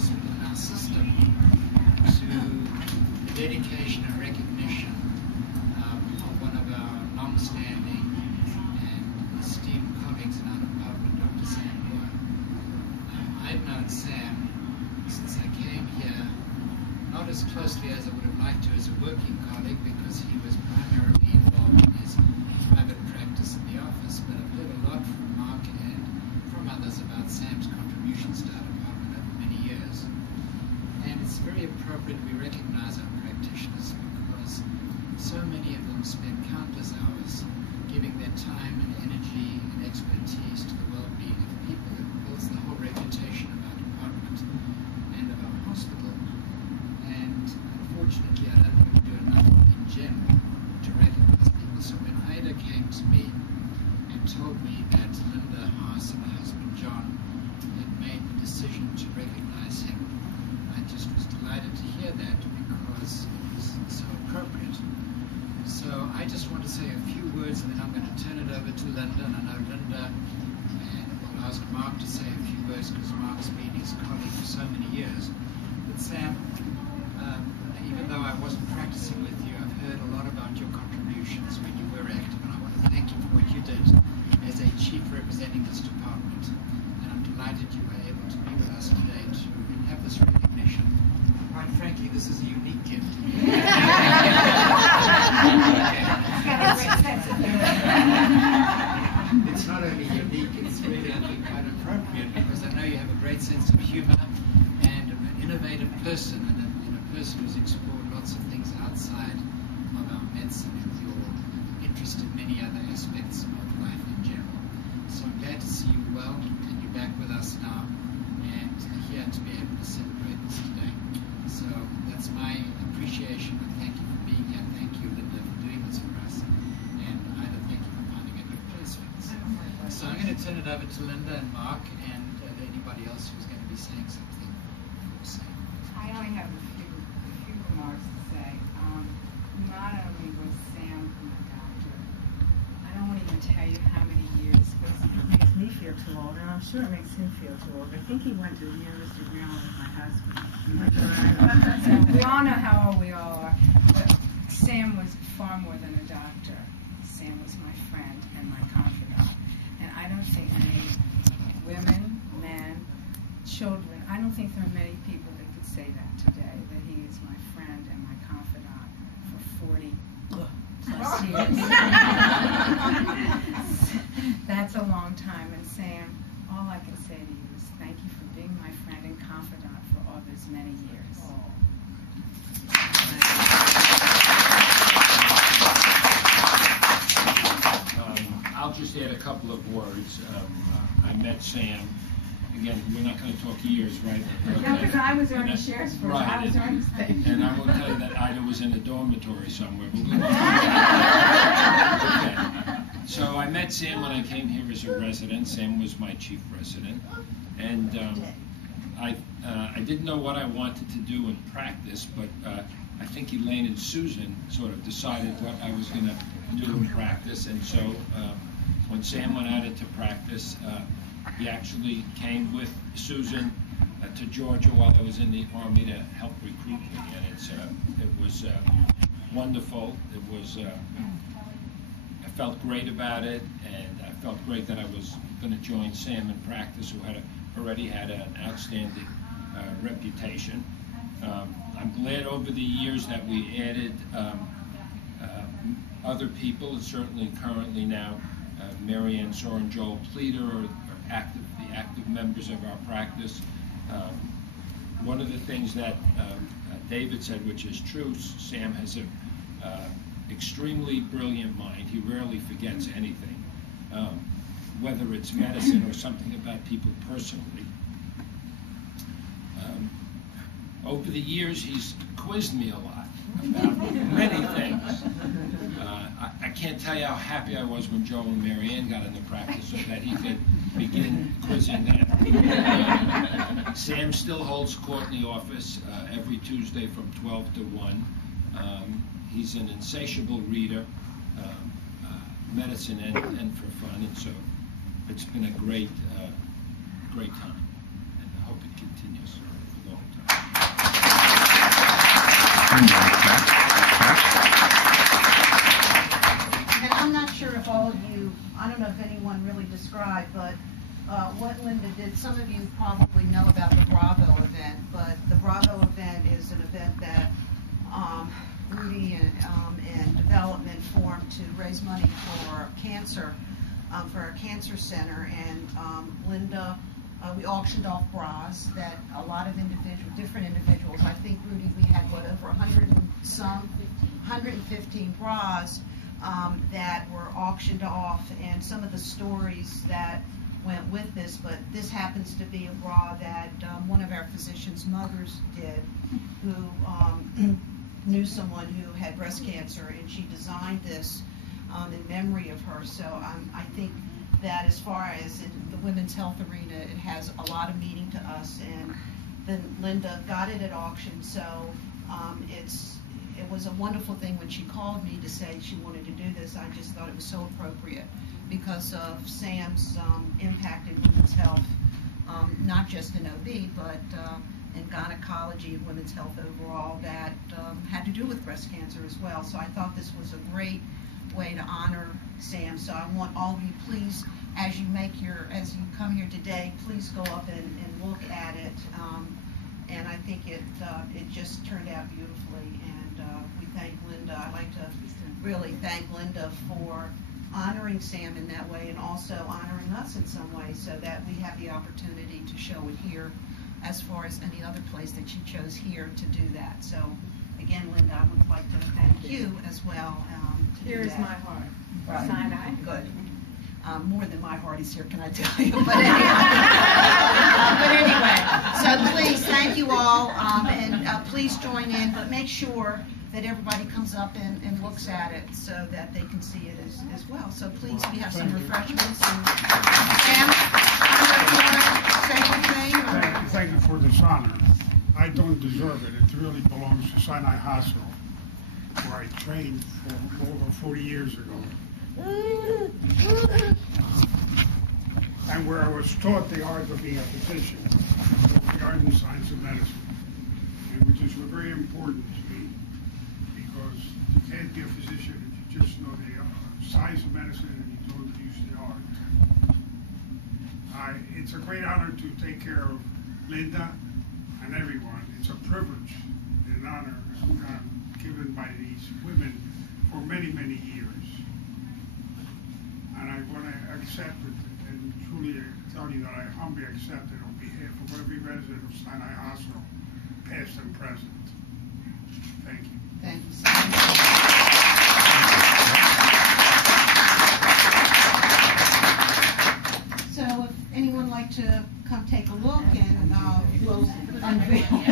hospital and our system to the dedication and recognition of one of our long-standing and esteemed colleagues in our department, Dr. Sam Muher. I've known Sam since I came here, not as closely as I would have liked to as a working colleague, because he was primarily involved in his private practice in the office, but I've heard a lot from Mark and from others about Sam's contributions to our department over many years. And it's very appropriate we recognize our practitioners, because so many of them spend countless hours giving their time and energy and expertise to the well-being of people. It builds the whole reputation of our department and of our hospital. And unfortunately, I don't think we do enough in general to recognize people. So when Ida came to me and told me that Linda Haas and her husband John had made the decision to recognize him, I just was delighted to hear that, because it was so appropriate. So I just want to say a few words, and then I'm going to turn it over to Linda. And I know Linda, and we'll ask Mark to say a few words, because Mark's been his colleague for so many years. But Sam, even though I wasn't practicing with you, I've heard a lot about your contributions when you were active, and I want to thank you for what you did as a chief representing this department. And I'm delighted you were able to be with us today to have this recognition. Quite frankly, this is a unique gift. It's not only unique, it's really, I think, quite appropriate, because I know you have a great sense of humor and an innovative person, and a person who's explored lots of things outside of our medicine, and your interest in many other aspects of life in general. So I'm glad to see you well, and you're back with us now, and here to be able to celebrate this today. So that's my appreciation, and thank you for being here. Thank you, Linda, for doing this for us, and Ida, thank you for finding a good place for us. So I'm going to turn it over to Linda and Mark, and anybody else who's going to be saying something. I only have a few remarks to say. Not only was Sam my doctor, I don't want to even tell you how many years, because it makes me feel too old, and I'm sure it makes him feel too old. I think he went to the University of Maryland with my husband. So we all know how old we all are. But Sam was far more than a doctor. Sam was my friend and my confidant. And I don't think many women, men, children, I don't think there are many people that could say that today, that he is my friend and my confidant for 40 plus years. That's a long time. And Sam, all I can say to you is thank you for being my friend and confidant for all those many years. I'll just add a couple of words. I met Sam. Again, we're not going to talk years, right? No, because I was earning shares for right. I was earning stakes. And I will tell you that Ida was in a dormitory somewhere. Okay. So I met Sam when I came here as a resident. Sam was my chief resident. And I didn't know what I wanted to do in practice, but I think Elaine and Susan sort of decided what I was going to do in practice. And so when Sam went out into practice, he actually came with Susan to Georgia while I was in the Army to help recruit me, and it was wonderful. It was I felt great about it, and I felt great that I was going to join Sam in practice, who already had an outstanding reputation. I'm glad over the years that we added other people, and certainly currently now Marianne Soar and Joel Pleader are the active members of our practice. One of the things that David said, which is true, Sam has an extremely brilliant mind. He rarely forgets anything, whether it's medicine or something about people personally. Over the years, he's quizzed me a lot about many things. I can't tell you how happy I was when Joe and Marianne got into practice so that he could begin quizzing them. Sam still holds court in the office every Tuesday from 12 to 1. He's an insatiable reader, medicine and for fun, and so it's been a great time, and I hope it continues for long. don't know if anyone really described, but what Linda did, some of you probably know about the Bravo event, but the Bravo event is an event that Rudy and Development formed to raise money for cancer, for our cancer center, and Linda, we auctioned off bras that a lot of different individuals, I think, Rudy, we had, what, over 115 bras that were auctioned off, and some of the stories that went with this, but this happens to be a bra that one of our physicians' mothers did, who knew someone who had breast cancer, and she designed this in memory of her. So I think that as far as in the women's health arena, it has a lot of meaning to us, and then Linda got it at auction, so it was a wonderful thing when she called me to say she wanted to do this. I just thought it was so appropriate because of Sam's impact in women's health, not just in OB, but in gynecology and women's health overall that had to do with breast cancer as well. So I thought this was a great way to honor Sam. So I want all of you, please, as you come here today, please go up and look at it. And I think it just turned out beautifully. And we thank Linda. I'd like to really thank Linda for honoring Sam in that way, and also honoring us in some way, so that we have the opportunity to show it here, as far as any other place that she chose here to do that. So again, Linda, I would like to thank you as well. Here's my heart. Right. Sinai. Good. More than my heart is here, can I tell you? But anyway, so please, thank you all, and please join in, but make sure that everybody comes up and looks at it so that they can see it as well. So please, we have some refreshments. And Sam, I don't know if you want to say anything? Thank you for this honor. I don't deserve it. It really belongs to Sinai Hospital, where I trained for over 40 years ago. And where I was taught the art of being a physician, the art and science of medicine, and which is very important to me, because you can't be a physician if you just know the science of medicine and you don't use the art. It's a great honor to take care of Linda and everyone. It's a privilege and an honor given by these women for many, many years. And I want to accept it and truly tell you that I humbly accept it on behalf of every resident of Sinai Hospital, past and present. Thank you. Thank you, Sam. So if anyone would like to come take a look, and we'll unveil